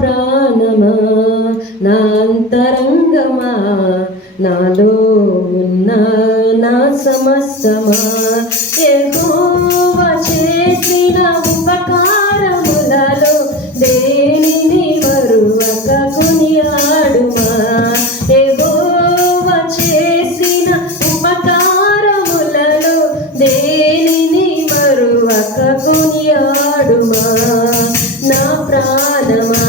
ప్రాణమా నా అంతరంగమా నాలో ఉన్న నా సమస్తమా యెహోవా చేసిన ఉపకారములలో దేనిని మరువక కొనియాడుమా. యెహోవా చేసిన ఉపకారములలో దేనిని మరువక కొనియాడుమా. నా ప్రాణమా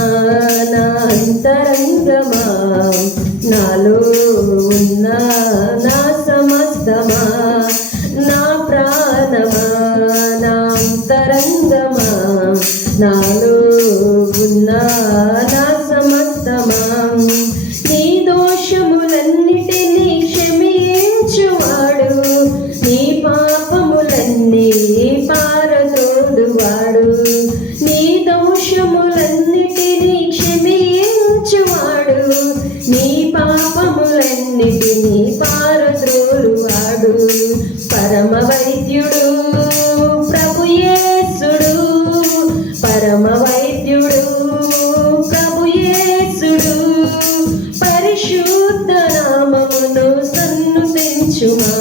నా అంతరంగమా నాలో ఉన్న నా సమస్తమా నా ప్రాణమా నా అంతరంగమా నాలో ఉన్న నా సమస్తమా. నీ దోషములన్నిటినీ క్షమించువాడు, నీ పాపములన్నీ పారదోడువాడు. నీ దోషములన్నిటినీ క్షమించువాడు, నీ పాపములన్నిటినీ పారద్రోలువాడు. పరమ వైద్యుడు ప్రభు యేసుడు, పరమ వైద్యుడు ప్రభు యేసుడు. పరిశుద్ధ నామమును సన్నుతించుమా,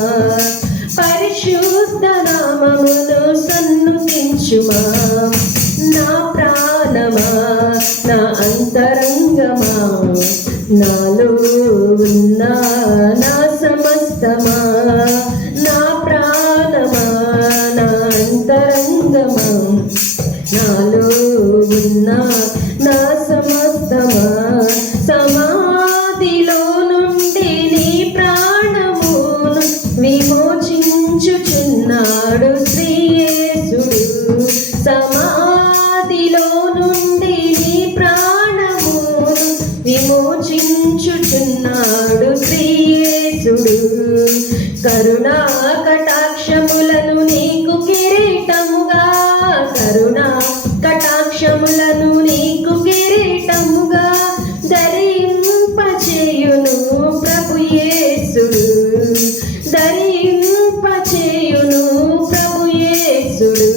పరిశుద్ధ నామమును సన్నుతించుమా. నా ప్రాణమా నా అంతరంగమా నాలో ఉన్న నా సమస్తమా నా ప్రాణమా నా అంతరంగమా నాలో ఉన్న నా సమస్తమా. సమాధిలో నుండి నీ ప్రాణమును విమోచించుచున్నాడు శ్రీ యేసుడు. సమాధిలో నుండి నీ ప్రాణమును విమోచించుచున్నాడు శ్రీ యేసుడు. కరుణా కటాక్షములను నీకు కిరీటముగా, కరుణా కటాక్షములను నీకు కిరీటముగా ధరింపచేయును ప్రభు యేసుడు, ధరింపచేయును ప్రభు యేసుడు.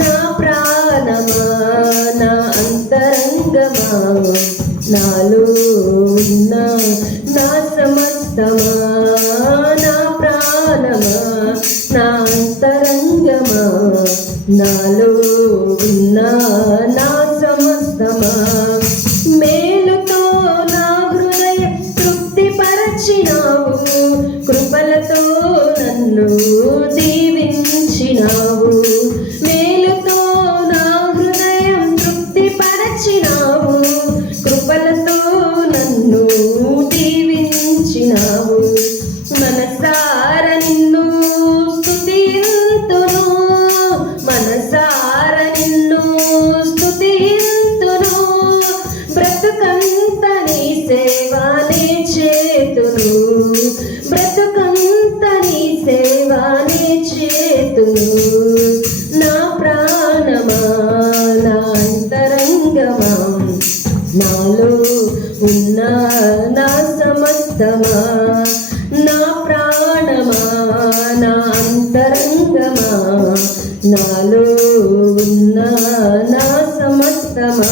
నా ప్రాణమా నా అంతరంగమా నాలో ఉన్న నా సమస్తమా నా ప్రాణమా నా అంతరంగమా నాలో ఉన్న నా సమస్తమా. మేలుతో నా హృదయ తృప్తిపరచినావు, కృపలతో నన్ను దీవించినావు. మేలుతో నా హృదయం తృప్తిపరచినావు, కృపలతో నన్ను దీవించినావు. మనసార నిన్ను స్తుతింతును, మనసార నిన్ను స్తుతింతును. బ్రతుకంత నీ సేవనే చేతును, బ్రతుకంత నీ సేవనే చేతును. నా ప్రాణమా నా అంతరంగమా నాలో ఉన్న నా సమస్తమా నా ప్రాణమా నా అంతరంగమా నాలో ఉన్న నా సమస్తమా.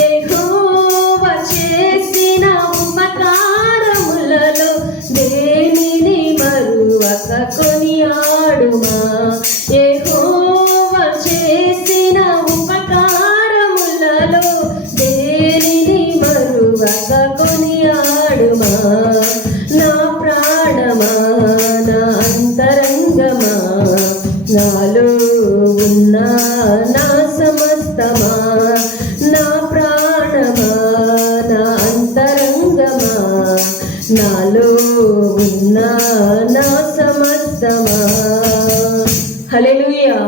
యెహోవా చేసిన ఉపకారములలో దేనిని మరువక కొనియాడుమా. యెహోవా చేసిన ఉపకారములలో దేనిని మరువక కొనియాడుమా. నా ప్రాణమా నా అంతరంగమా నాలో ఉన్న నా సమస్తమా నా ప్రాణమా నా అంతరంగమా నాలో ఉన్న నా సమస్తమా. హల్లెలూయా.